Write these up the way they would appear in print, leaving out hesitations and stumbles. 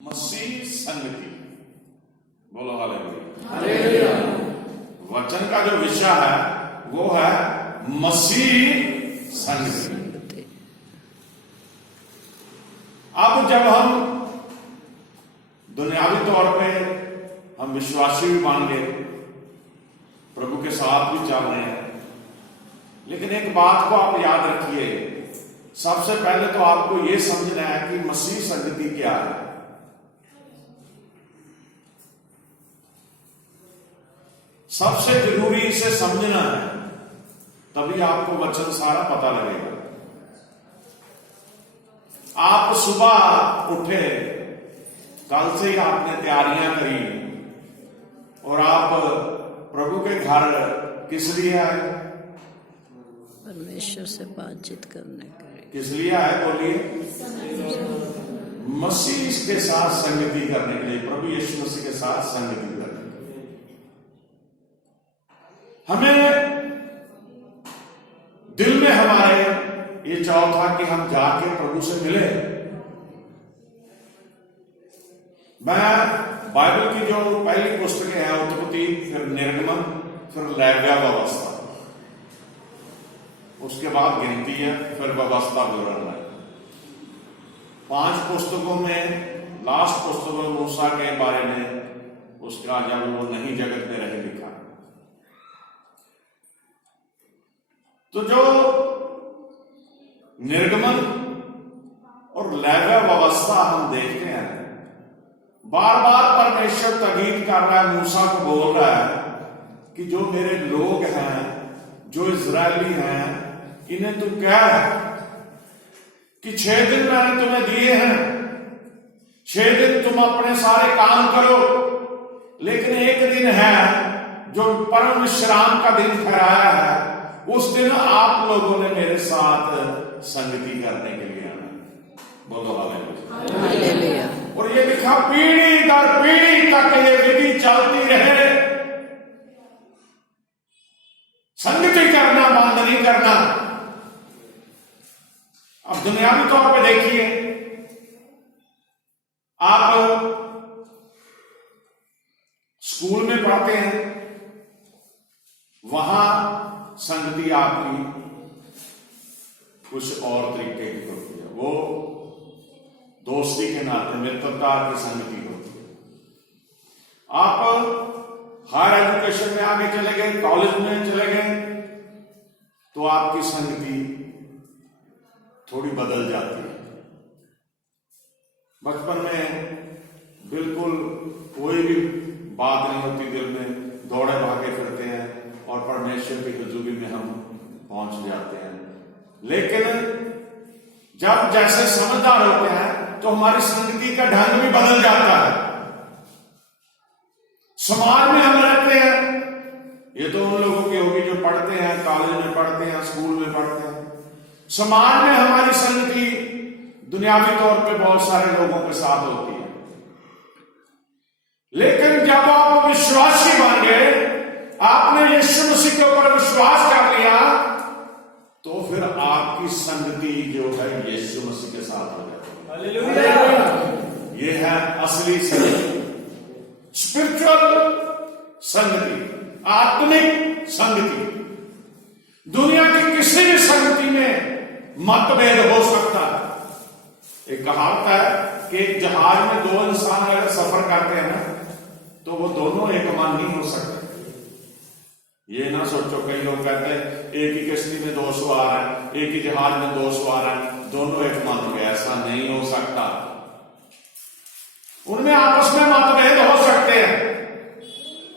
मसीह संगति। बोलो hallelujah. Hallelujah. वचन का जो विषय है वो है मसीह संगति। अब जब हम दुनियावी तौर पे हम विश्वासी भी मान गए, प्रभु के साथ भी चल रहे हैं, लेकिन एक बात को आप याद रखिए, सबसे पहले तो आपको यह समझना है कि मसीह संगति क्या है। सबसे जरूरी इसे समझना है, तभी आपको वचन सारा पता लगेगा। आप सुबह उठे, कल से ही आपने तैयारियां करी और आप प्रभु के घर किस लिए आए? परमेश्वर से बातचीत करने के लिए। किस लिए आए? बोलिए। मसीह के साथ संगति करने के लिए, प्रभु यीशु मसीह के साथ संगति करने के लिए। हमें दिल में हमारे ये चाव था कि हम जाके प्रभु से मिले। मैं बाइबल की जो पहली पुस्तकें हैं, उत्पत्ति, फिर निर्गमन, फिर लेव्यावस्था, उसके बाद गिनती है, फिर व्यवस्था विवरण है, 5 पुस्तकों में लास्ट पुस्तक में मूसा के बारे में उसका जब वो नई जगत में रहे लिखा। तो जो निर्गमन और लेव्य व्यवस्था हम देखते हैं, बार बार परमेश्वर ताकीद कर रहा है, मूसा को बोल रहा है कि जो मेरे लोग हैं, जो इजरायली हैं, इन्हें तुम कह कि 6 दिन मैंने तुम्हें दिए हैं, 6 दिन तुम अपने सारे काम करो, लेकिन एक दिन है जो परम विश्राम का दिन ठहराया है, उस दिन आप लोगों ने मेरे साथ संगति करने के लिए आना। बोलो हालेलुया। और ये लिखा, पीढ़ी दर पीढ़ी तक ये विधि चलती रहे, संगति करना बंद नहीं करना। अब दुनियावी तौर पे देखिए, आप स्कूल में पढ़ते हैं, वहां संगति आपकी कुछ और तरीके की होती है, वो दोस्ती के नाते मित्रता की संगति होती है। आप हायर एजुकेशन में आगे चले गए, कॉलेज में चले गए, तो आपकी संगति थोड़ी बदल जाती है। बचपन में बिल्कुल कोई भी बात नहीं होती दिल में, दौड़े भागे फिरते हैं और परमेश्वर की हुजूरी में हम पहुंच जाते हैं। लेकिन जब जैसे समझदार होते हैं तो हमारी संगति का ढंग भी बदल जाता है। समाज में हम रहते हैं, ये तो उन लोगों की होगी जो पढ़ते हैं, कॉलेज में पढ़ते हैं, स्कूल में पढ़ते हैं। समाज में हमारी संगति दुनियावी तौर पे बहुत सारे लोगों के साथ होती है, लेकिन जब आप विश्वासी बन गए, आपने यीशु मसीह के ऊपर विश्वास कर लिया, तो फिर आपकी संगति जो है यीशु मसीह के साथ हो जाती है। हालेलुया। ये है असली संगति, स्पिरिचुअल संगति, आत्मिक संगति। दुनिया की किसी भी संगति में मतभेद हो सकता है। एक कहावत है कि एक जहाज में 2 इंसान अगर सफर करते हैं ना, तो वो दोनों एक मान नहीं हो सकते। ये ना सोचो, कई लोग कहते हैं एक ही किश्ती में 2 सवार हैं, एक ही जहाज में 2 सवार हैं, दोनों एक मान हो गए। ऐसा नहीं हो सकता। उनमें आपस में मतभेद हो सकते हैं।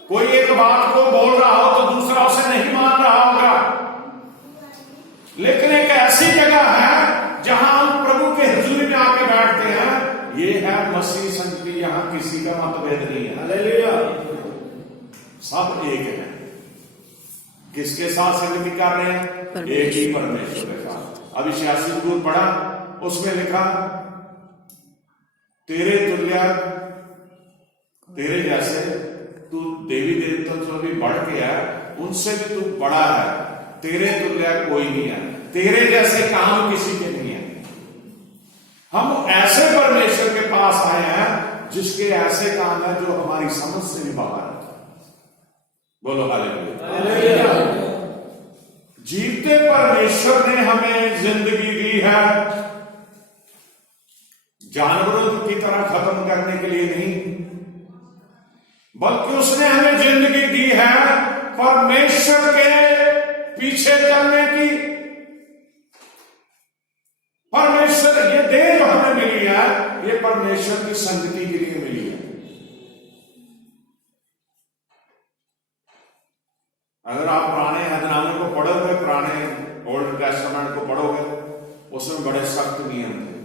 कोई एक बात को बोल रहा हो तो दूसरा उसे नहीं मान रहा होगा, लेकिन एक ऐसी जगह है जहां हम प्रभु के हुजूरी में आके बैठते हैं, ये है मसीह संगति। यहां किसी का मतभेद नहीं है। हालेलुया। सब एक है। किसके साथ संगति कर रहे हैं? एक ही परमेश्वर के साथ। अभी 86 पढ़ा, उसमें लिखा, तेरे तुल्य, तेरे जैसे तू देवी देवता जो भी बढ़ के है, उनसे भी तू बड़ा है, तेरे तुल्य कोई नहीं है, तेरे जैसे काम किसी के नहीं है। हम ऐसे परमेश्वर के पास आए हैं जिसके ऐसे काम है जो हमारी समझ से भी बाहर है। बोलो हालेलुया। जीवते परमेश्वर ने हमें जिंदगी दी है, जानवरों की तरह खत्म करने के लिए नहीं, बल्कि उसने हमें जिंदगी दी है परमेश्वर के पीछे चलने की। परमेश्वर, ये देह जो हमें मिली है, ये परमेश्वर की संगति के लिए मिली है। अगर आप पुराने हदनामे को पढ़ोगे, पुराने ओल्ड टेस्टामेंट को पढ़ोगे, उसमें बड़े सख्त नियम थे।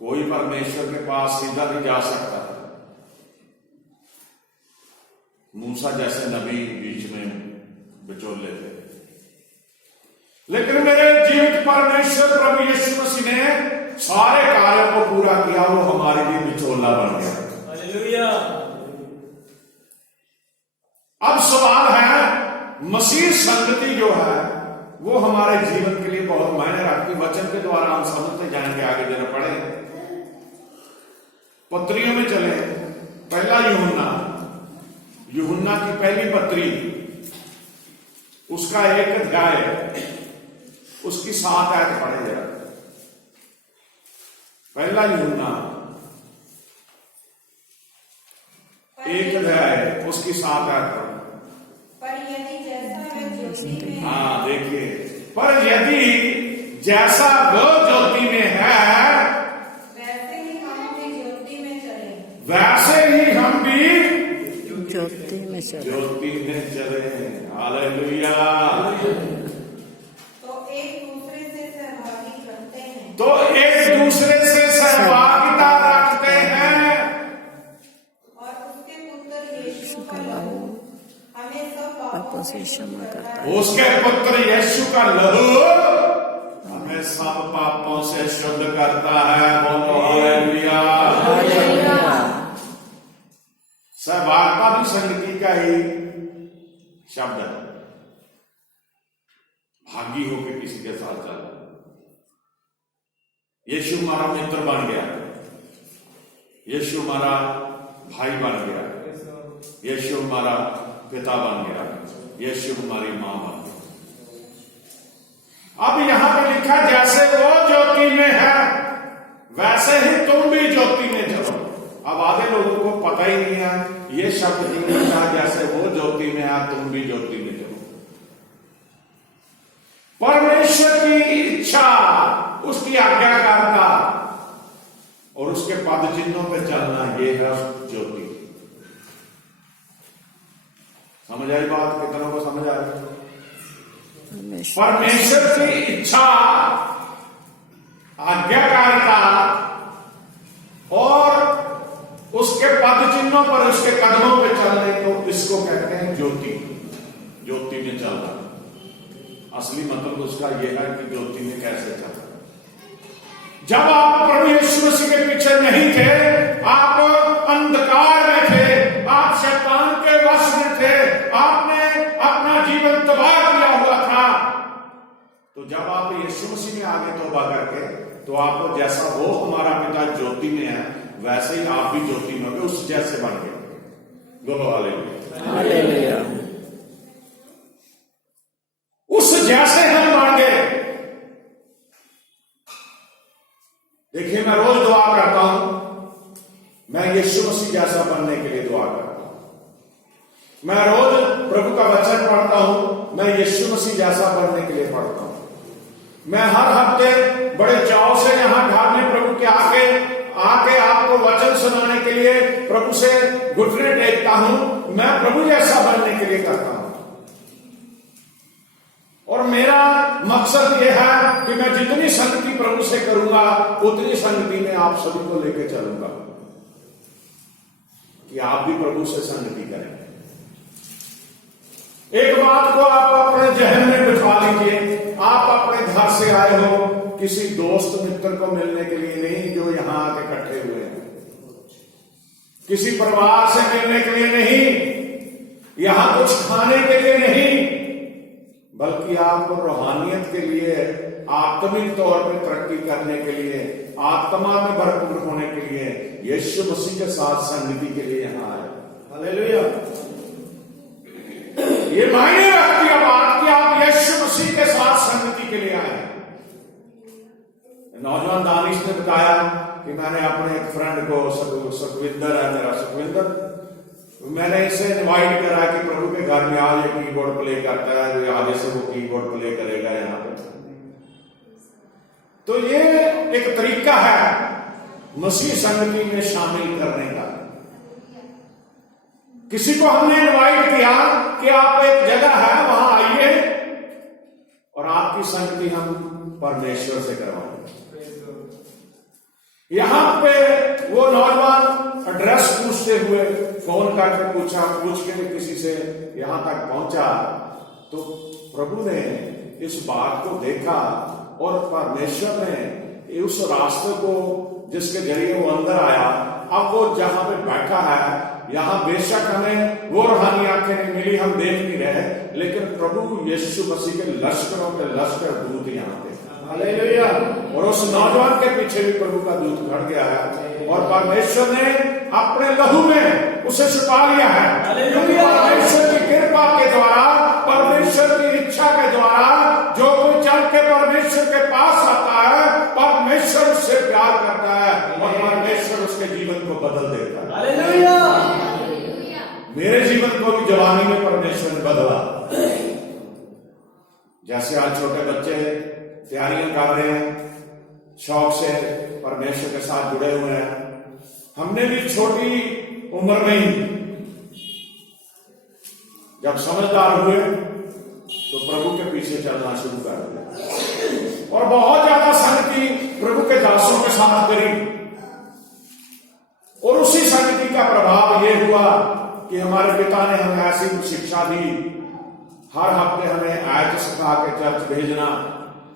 कोई परमेश्वर के पास सीधा नहीं जा सकता था। मूसा जैसे नबी बीच में बिचौले थे, लेकिन मेरे जीवित परमेश्वर प्रभु यीशु मसीह ने सारे कार्यों को पूरा किया। वो हमारे लिए बिचौला बन गया। हालेलुया। अब सवाल है, मसीह संगति जो है वो हमारे जीवन के लिए बहुत मायने रखती। वचन के द्वारा हम समझते जाएंगे, आगे जरा पढ़ें, पत्रियों में चले। पहला यूहन्ना की पहली पत्री, उसका 1 अध्याय, उसकी 7 आयत पढ़े जरा। पहला यूहन्ना 1 अध्याय, उसकी 7 आयत पढ़े। पर यदि जैसा वह ज्योति में, हाँ देखिए, पर यदि जैसा वो ज्योति में है, वैसे ही हम भी ज्योति में चले। वैसे ही हम भी ज्योति में चले। ज्योति में चले। हालेलुया। तो एक दूसरे से सहभागी रखते हैं। तो एक दूसरे से सहभागिता रखते हैं, और उसके पुत्र यीशु का लहू हमें सब पापों से क्षमा करता है। उसके पुत्र यीशु का लहू हमें सब पापों से शुद्ध करता है। बोलो हालेलुया। सहभागिता भी संगति का ही शब्द है। भागी होकर किसी के साथ चलना। यीशु हमारा मित्र बन गया, यीशु हमारा भाई बन गया, यीशु हमारा पिता बन गया, यीशु हमारी मां बन गया। अब यहां पे लिखा, जैसे वो ज्योति में है वैसे ही तुम भी ज्योति में चलो। अब आधे लोगों को पता ही नहीं है, ये शब्द नहीं लिखा, जैसे वो ज्योति में है तुम भी ज्योति में चलो। परमेश्वर की इच्छा, उसकी आज्ञाकारिता और उसके पद चिन्हों पर चलना, ये है ज्योति। समझ आई बात? कितनों को समझ आ रही? परमेश्वर की इच्छा, आज्ञाकारिता और उसके पद चिन्हों पर, उसके कदमों पर चलने को, इसको कहते हैं ज्योति। ज्योति में चलना, असली मतलब उसका यह है कि ज्योति में कैसे चलना। जब आप प्रभु यीशु मसीह के पीछे नहीं थे, आप अंधकार में थे, आप शैतान के वश में थे, आपने अपना जीवन तबाह किया हुआ था, तो जब आप यीशु मसीह में आगे तौबा करके, तो आपको जैसा वो हमारा पिता ज्योति में है, वैसे ही आप भी ज्योति में हो गए, उस जैसे बन गए। बोलो हालेलुया। हालेलुया। उस जैसे हम बन गए। देखिए, मैं रोज दुआ करता हूं, मैं यीशु मसीह जैसा बनने के लिए दुआ करता हूं। मैं रोज प्रभु का वचन पढ़ता हूं, मैं यीशु मसीह जैसा बनने के लिए पढ़ता हूं। मैं हर हफ्ते बड़े चाव से यहां घर में प्रभु के आके आपको वचन सुनाने के लिए प्रभु से घुटने टेकता हूं। मैं प्रभु जैसा बनने के लिए करता हूं, और मेरा मकसद यह है कि मैं जितनी संगति प्रभु से करूंगा, उतनी संगति में आप सभी को लेकर चलूंगा, कि आप भी प्रभु से संगति करें। एक बात को आप अपने जहन में बिठा लीजिए, आप अपने घर से आए हो किसी दोस्त मित्र को मिलने के लिए नहीं, जो यहां आके इकट्ठे हुए हैं, किसी परिवार से मिलने के लिए नहीं, यहां कुछ खाने के लिए नहीं, बल्कि आप रूहानियत के लिए, आत्मिक तौर पर तरक्की करने के लिए, आत्मा में भरपूर होने के लिए यीशु मसीह के साथ संगति के लिए यहाँ आए। हालेलुया। ये मायने रखती है बात कि आप यीशु मसीह के साथ संगति के लिए आए। नौजवान दानिश ने बताया कि मैंने अपने एक फ्रेंड को, सुखविंदर है मेरा, सुखविंदर, मैंने इसे इनवाइट करा कि प्रभु के घर में आज ये कीबोर्ड प्ले करता है, आगे से वो कीबोर्ड प्ले करेगा यहाँ पे। तो ये एक तरीका है मसीह संगति में शामिल करने का। किसी को हमने इनवाइट किया कि आप एक जगह है वहां आइए और आपकी संगति हम परमेश्वर से करवाएंगे। यहां पे वो नौजवान एड्रेस पूछते हुए फोन करके पूछ के किसी से यहां तक पहुंचा, तो प्रभु ने इस बात को देखा और परमेश्वर ने उस रास्ते को जिसके जरिए वो अंदर आया, अब वो जहां पे बैठा है, यहां बेशक हमें वो रूहानी आंखें नहीं मिली, हम देख नहीं रहे, लेकिन प्रभु यीशु मसीह के लश्करों के लश्कर दूत यहाँ पे। हालेलुया। और उस नौजवान के पीछे भी प्रभु का दूत खड़ गया है और परमेश्वर ने अपने लहू में उसे छुपा लिया है। क्योंकि परमेश्वर की कृपा के द्वारा, परमेश्वर की इच्छा के द्वारा जो कोई चल के परमेश्वर के पास आता है, परमेश्वर उससे प्यार करता है और परमेश्वर उसके जीवन को बदल देता है। हालेलुया। मेरे जीवन को भी जवानी में परमेश्वर ने बदला। जैसे आज छोटे बच्चे तैयारियां कर रहे हैं, शौक से परमेश्वर के साथ जुड़े हुए हैं, हमने भी छोटी उम्र में ही जब समझदार हुए तो प्रभु के पीछे चलना शुरू कर दिया और बहुत ज्यादा संगति प्रभु के दासों के साथ करी। और उसी संगति का प्रभाव यह हुआ कि हमारे पिता ने हमें ऐसी शिक्षा दी, हर हफ्ते हमें आयत सिखा के चर्च भेजना,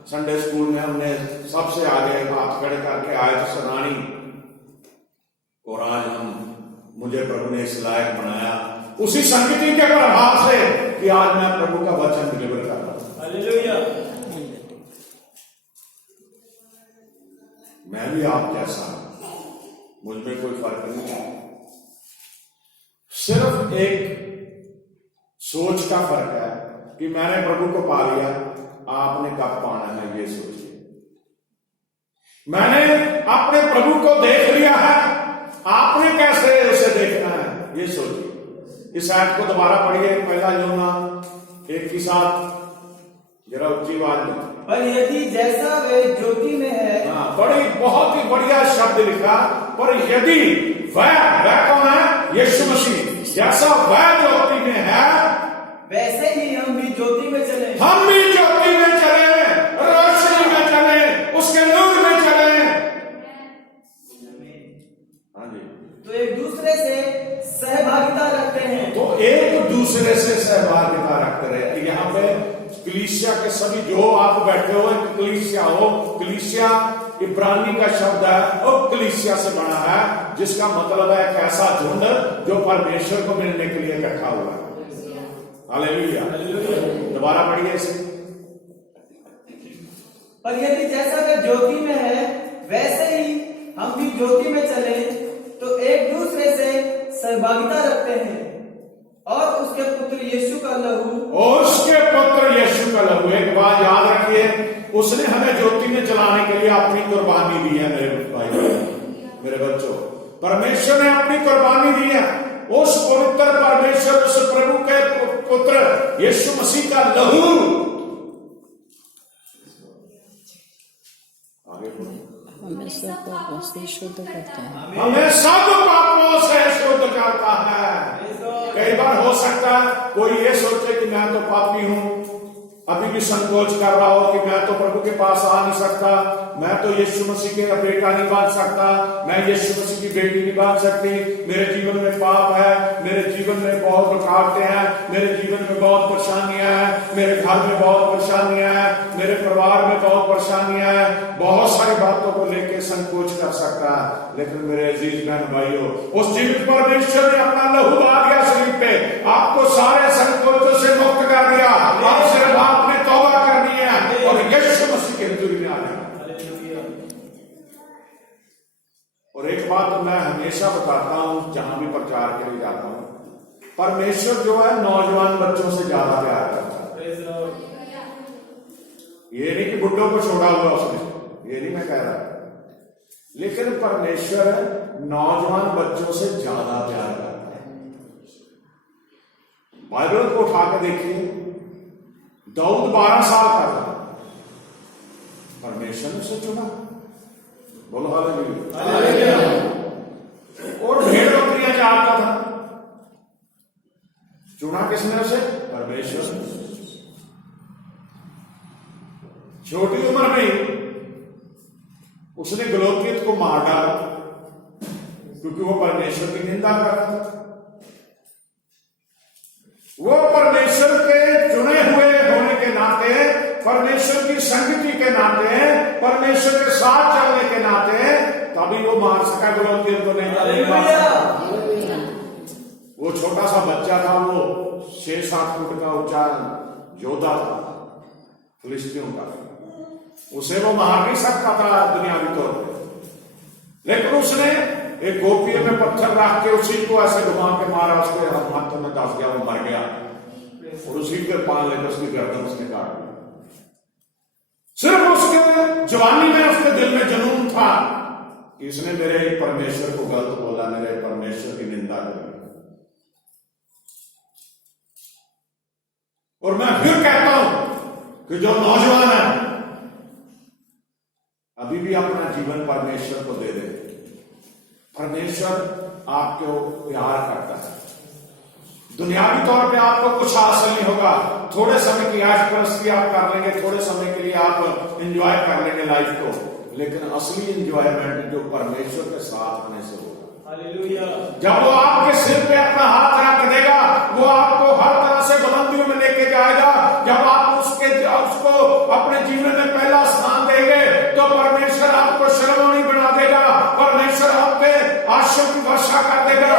संडे स्कूल में हमने सबसे आगे हाथ खड़े करके आयत सुनानी, और आज मुझे प्रभु ने इस लायक बनाया उसी संगति के प्रभाव से कि आज मैं प्रभु का वचन डिलीवर कर रहा हूं। हालेलुया। मैं भी आप जैसा, मुझ में कोई फर्क नहीं है, सिर्फ एक सोच का फर्क है कि मैंने प्रभु को पा लिया, आपने कब पाना है ये सोचिए। मैंने अपने प्रभु को देख लिया है, आपने कैसे उसे देखना है ये सोचिए। इस आयत को दोबारा पढ़िए, पहला यूहन्ना 1 की 7, जरा ऊंची आवाज में। पर यदि जैसा वे ज्योति में है, हाँ, बड़ी बहुत ही बढ़िया शब्द लिखा, पर यदि वह कौन है? यीशु मसीह। जैसा वह ज्योति में है वैसे ही हम भी ज्योति में चले। हम भी ज्योति में चले, रोशनी में चले, उसके नूर में चले। हाँ जी। तो एक दूसरे से सहभागिता रखते हैं। तो एक दूसरे से सहभागिता रखते रहे। यहाँ पे कलीसिया के सभी जो आप बैठे हो, एक कलीसिया हो, कलीसिया इब्रानी का शब्द है और कलीसिया से बना है, जिसका मतलब है एक ऐसा झुंड जो परमेश्वर को मिलने के लिए इकट्ठा हुआ है। हालेलुया। दोबारा पढ़िए इसे। पर यदि जैसा वे ज्योति में है वैसे ही हम भी ज्योति में चले, तो एक दूसरे से सहभागिता रखते हैं और उसके पुत्र यीशु का लहू, उसके पुत्र यीशु का लहू। एक बात याद रखिए, उसने हमें ज्योति में चलाने के लिए अपनी कुर्बानी दी है। मेरे भाई मेरे बच्चों, परमेश्वर ने अपनी कुर्बानी दी है। उस पवित्र परमेश्वर, उस प्रभु के पुत्र यीशु मसीह का लहू, आगे हमें सब पापों से शुद्ध करता है। हमें सब पापों से शुद्ध करता है। कई बार हो सकता है कोई ये सोचे कि मैं तो पापी हूं, अभी भी संकोच कर रहा हो कि मैं तो प्रभु के पास आ नहीं सकता, मैं तो यीशु मसीह के बेटा नहीं बन सकता, मैं यीशु मसीह की बेटी नहीं बन सकती, मेरे जीवन में पाप है, मेरे जीवन में बहुत रुकावटें हैं, मेरे जीवन में बहुत परेशानियां हैं, मेरे घर में बहुत परेशानियां हैं, मेरे परिवार में बहुत परेशानियां हैं, बहुत सारी बातों को लेकर संकोच कर सकता है। लेकिन मेरे अजीज बहन भाइयों, उस जीवित परमेश्वर ने अपना लहू बहा दिया शरीर पे, आपको सारे संकोचों से मुक्त कर दिया। आप सिर्फ आपने तौबा करनी है और यीशु मसीह के हुजूर में आ जाना। और एक बात बात तो मैं हमेशा बताता हूं जहां भी प्रचार के लिए जाता हूं, परमेश्वर जो है नौजवान बच्चों से ज्यादा प्यार करता है। Praise the Lord. ये नहीं कि बुड्ढों को छोड़ा हुआ उसने, ये नहीं मैं कह रहा, लेकिन परमेश्वर नौजवान बच्चों से ज्यादा प्यार करता है। बाइबल को उठा के देखिए, दाऊद 12 साल का था, परमेश्वर ने उसे चुना। बोलो हालेलुया। और भेड़ बकरियां चारता था, चुना किसने उसे? परमेश्वर ने। छोटी उम्र में उसने गलोतियत को मार डाला क्योंकि वो परमेश्वर की निंदा करता था। वो परमेश्वर के चुने हुए होने के नाते, परमेश्वर की संगति के नाते, परमेश्वर के साथ चलने के नाते तभी वो मार सका गलोतियत को, नहीं Hallelujah. वो छोटा सा बच्चा था, वो 6-7 फुट का ऊंचा योद्धा था फिलिस्तीनियों का, उसे वो मार नहीं सकता था दुनियावी तौर पर, लेकिन उसने एक गोपियों में पत्थर रख के उसी को ऐसे घुमा के मारा, उसके हाथों में दस गया, वो मर गया, और उसी के पान लेकर उसकी गर्दन उसने काट दी। सिर्फ उसके जवानी में उसके दिल में जुनून था कि इसने मेरे परमेश्वर को गलत बोला, मेरे परमेश्वर की निंदा करी। और मैं फिर कहता हूं कि जो नौजवान है अभी भी अपना जीवन परमेश्वर को दे दे। परमेश्वर आपको प्यार करता है। दुनियावी तौर पे आपको कुछ हासिल नहीं होगा, थोड़े समय की ऐश परस्ती आप कर लेंगे, थोड़े समय के लिए आप एंजॉय कर लेंगे लाइफ को, लेकिन असली एंजॉयमेंट जो परमेश्वर के साथ होने से होगा। Hallelujah. जब वो आपके सिर पे अपना हाथ रख देगा, वो आपको हर तरह से बुलंदियों में लेके जाएगा। जब आप उसको अपने जीवन में पहला स्थान देंगे तो परमेश्वर आपको शिरोमणि बना देगा, परमेश्वर आपके आशीष की वर्षा कर देगा,